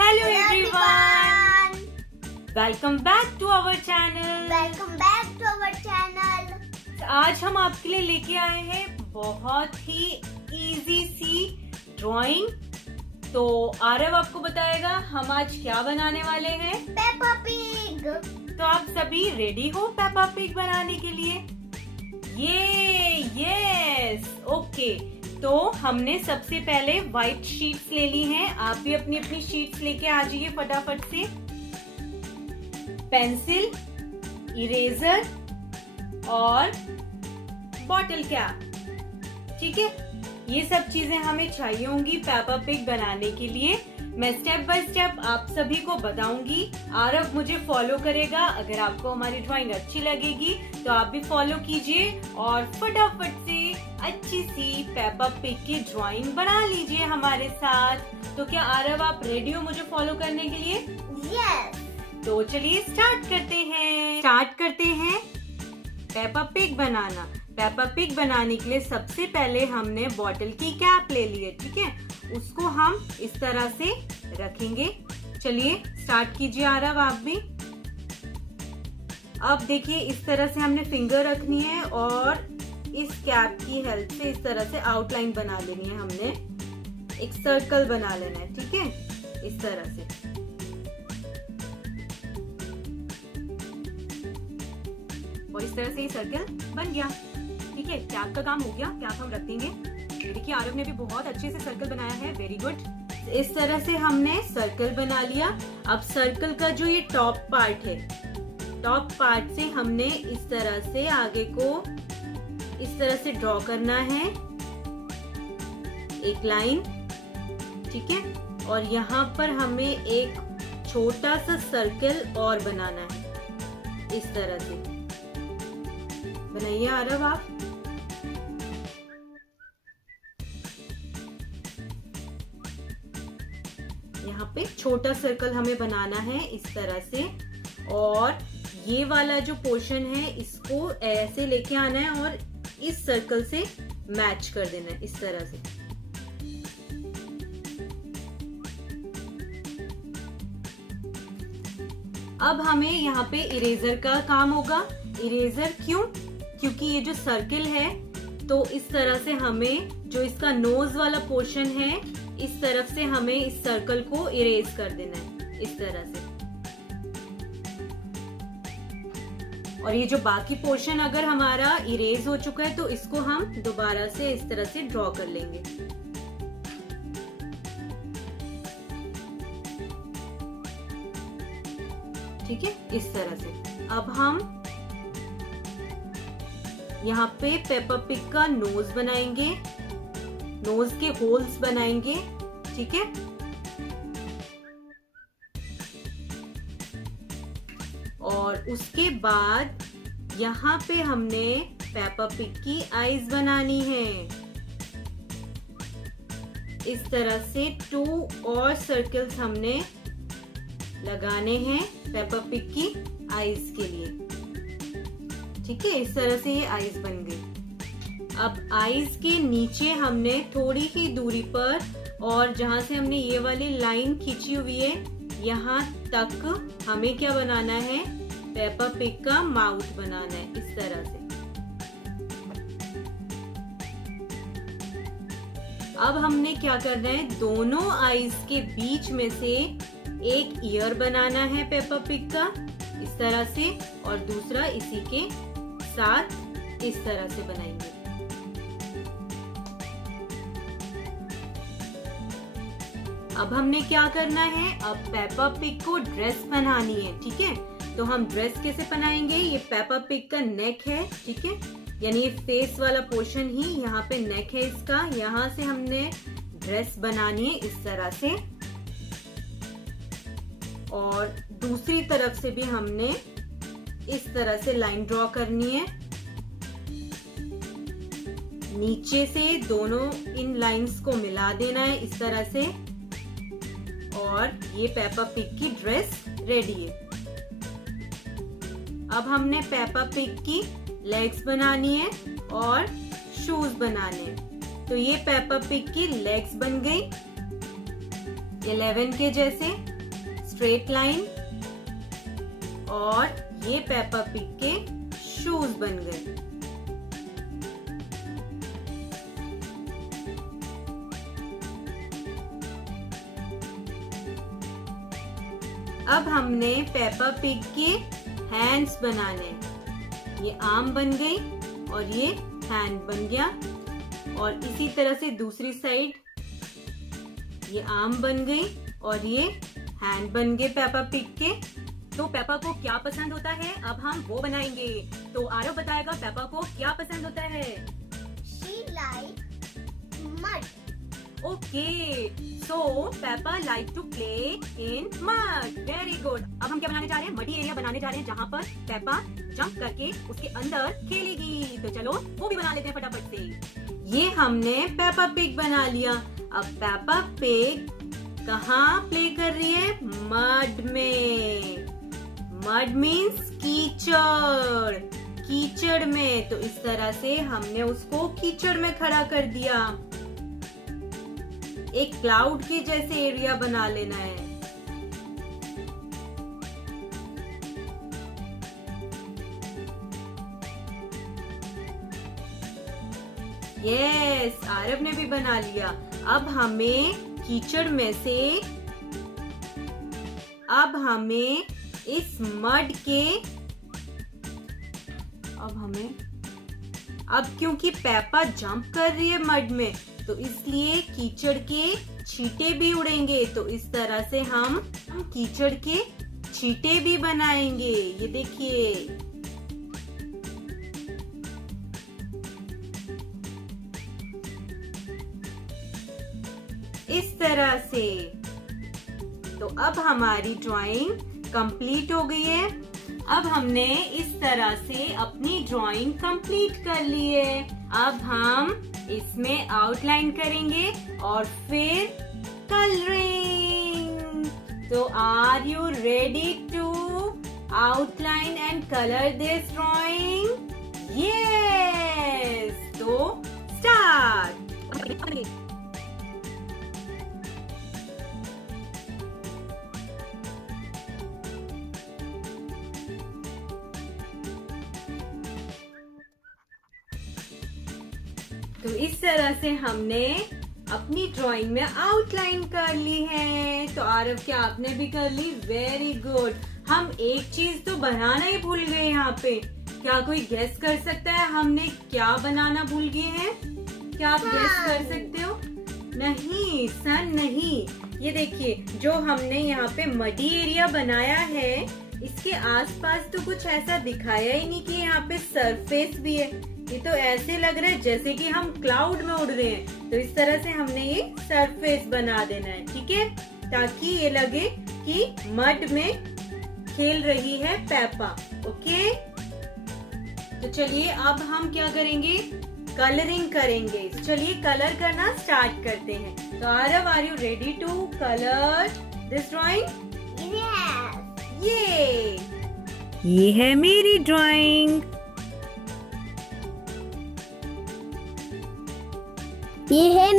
Hello everyone. Welcome back to our channel. Welcome back to our channel. आज हम आपके लिए लेके आए हैं बहुत ही इजी सी ड्राइंग। तो आरव आपको बताएगा हम आज क्या बनाने वाले हैं। Peppa pig. तो आप सभी रेडी हो पेप्पा पिग बनाने के लिए? Yes okay. तो हमने सबसे पहले व्हाइट शीट्स ले ली हैं। आप भी अपनी अपनी शीट्स लेके आ जाइए फटाफट से। पेंसिल, इरेजर और बॉटल कैप, ठीक है। ये सब चीजें हमें चाहिए होंगी पेप्पा पिग बनाने के लिए। मैं स्टेप बाय स्टेप आप सभी को बताऊंगी। आरव मुझे फॉलो करेगा। अगर आपको हमारी ड्राइंग अच्छी लगेगी तो आप भी फॉलो कीजिए और फटाफट से अच्छी सी पेप्पा पिग की ड्राइंग बना लीजिए हमारे साथ। तो क्या आरव आप रेडी हो मुझे फॉलो करने के लिए? यस। तो चलिए स्टार्ट करते हैं पेप्पा पिग बनाना। पेप्पा पिग बनाने के लिए सबसे पहले हमने बॉटल की कैप ले ली है, ठीक है। उसको हम इस तरह से रखेंगे। चलिए स्टार्ट कीजिए आरव आप भी। अब देखिए इस तरह से हमने फिंगर रखनी है और इस कैप की हेल्प से इस तरह से आउटलाइन बना लेनी है। हमने एक सर्कल बना लेना है, ठीक है, इस तरह से। और इस तरह से ये सर्कल बन गया, ठीक है। कैप का काम हो गया। कैप हम रख देंगे। देखिए आरव ने भी बहुत अच्छे से सर्कल बनाया है, वेरी गुड। इस तरह से हमने सर्कल बना लिया। अब सर्कल का जो ये टॉप पार्ट है, टॉप पार्ट से हमने इस तरह से आगे को इस तरह से ड्रॉ करना है एक लाइन, ठीक है। और यहाँ पर हमें एक छोटा सा सर्कल और बनाना है। इस तरह से बनाइए आरव आप। यहाँ पे छोटा सर्कल हमें बनाना है इस तरह से। और ये वाला जो पोर्शन है इसको ऐसे लेके आना है और इस सर्कल से मैच कर देना है इस तरह से। अब हमें यहाँ पे इरेजर का काम होगा। इरेजर क्यों? क्योंकि ये जो सर्कल है तो इस तरह से हमें जो इसका नोज वाला पोर्शन है इस तरफ से हमें इस सर्कल को इरेज कर देना है इस तरह से। और ये जो बाकी पोर्शन अगर हमारा इरेज हो चुका है तो इसको हम दोबारा से इस तरह से ड्रॉ कर लेंगे। ठीक है, इस तरह से। अब हम यहाँ पे पेप्पा पिग का नोज बनाएंगे, नोज के होल्स बनाएंगे, ठीक है। और उसके बाद यहाँ पे हमने पेप्पा पिग की आईज बनानी है। इस तरह से 2 और सर्कल्स हमने लगाने हैं पेप्पा पिग की आईज के लिए, ठीक है। इस तरह से ये आईज बन गई। अब आईज के नीचे हमने थोड़ी ही दूरी पर और जहां से हमने ये वाली लाइन खींची हुई है यहाँ तक हमें क्या बनाना है, पेप्पा पिग का माउथ बनाना है इस तरह से। अब हमने क्या करना है, दोनों आईज के बीच में से एक ईयर बनाना है पेप्पा पिग का इस तरह से और दूसरा इसी के साथ इस तरह से बनाएंगे। अब हमने क्या करना है, अब पेप्पा पिग को ड्रेस बनानी है, ठीक है। तो हम ड्रेस कैसे बनाएंगे, ये पेप्पा पिग का नेक है, ठीक है, यानी ये फेस वाला पोर्शन ही यहाँ पे नेक है इसका। यहाँ से हमने ड्रेस बनानी है इस तरह से और दूसरी तरफ से भी हमने इस तरह से लाइन ड्रॉ करनी है। नीचे से दोनों इन लाइंस को मिला देना है इस तरह से और ये पेप्पा पिग की ड्रेस रेडी है। अब हमने पेप्पा पिग की लेग्स बनानी है और शूज बनाने हैं। तो ये पेप्पा पिग की लेग्स बन गई। 11 के जैसे स्ट्रेट लाइन, और ये पेपा पिग के शूज बन गए। अब हमने पेपा पिग के हैंड्स बनाने। ये आर्म बन गई और ये हैंड बन गया, और इसी तरह से दूसरी साइड ये आर्म बन गई और ये हैंड बन गए पेपा पिग के। तो पेपा को क्या पसंद होता है, अब हम वो बनाएंगे। तो आरव बताएगा पेपा को क्या पसंद होता है। She likes mud. Okay, so Peppa like to play in mud. Very good. अब हम क्या बनाने जा रहे हैं, मडी एरिया बनाने जा रहे हैं जहाँ पर पेपा जंप करके उसके अंदर खेलेगी। तो चलो वो भी बना लेते हैं फटाफट से। ये हमने पेपा पिग बना लिया। अब पेपा पिग कहाँ प्ले कर रही है, मड में। मड मीन्स कीचड़, कीचड़ में। तो इस तरह से हमने उसको कीचड़ में खड़ा कर दिया। एक क्लाउड के जैसे एरिया बना लेना है। यस, आरव ने भी बना लिया। अब हमें कीचड़ में से, अब हमें इस मड के, अब क्योंकि पेपा जंप कर रही है मड में, तो इसलिए कीचड़ के छींटे भी उड़ेंगे। तो इस तरह से हम कीचड़ के छींटे भी बनाएंगे। ये देखिए, इस तरह से। तो अब हमारी ड्राइंग कंप्लीट हो गई है। अब हमने इस तरह से अपनी ड्राइंग कंप्लीट कर ली है। अब हम इसमें आउटलाइन करेंगे और फिर कलरिंग। तो are you ready to outline and colour this drawing? Yes, तो स्टार्ट। तो इस तरह से हमने अपनी ड्राइंग में आउटलाइन कर ली है। तो आरव, क्या आपने भी कर ली? Very good. हम एक चीज तो बनाना ही भूल गए यहाँ पे। क्या कोई गेस कर सकता है हमने क्या बनाना भूल गए हैं? क्या आप गेस कर सकते हो? नहीं, सन नहीं। ये देखिए, जो हमने यहाँ पे मडी एरिया बनाया है, इसके आसपास तो कुछ ऐसा दिखाया ही नहीं कि यहाँ पे सरफेस भी है। ये तो ऐसे लग रहा है जैसे कि हम क्लाउड में उड़ रहे हैं। तो इस तरह से हमने ये सरफेस बना देना है, ठीक है, ताकि ये लगे कि मड में खेल रही है पेपा। ओके, तो चलिए अब हम क्या करेंगे, कलरिंग करेंगे। चलिए कलर करना स्टार्ट करते हैं। तो Aarav, are you ready to colour this drawing? Yes. ये है मेरी ड्राइंग। ये है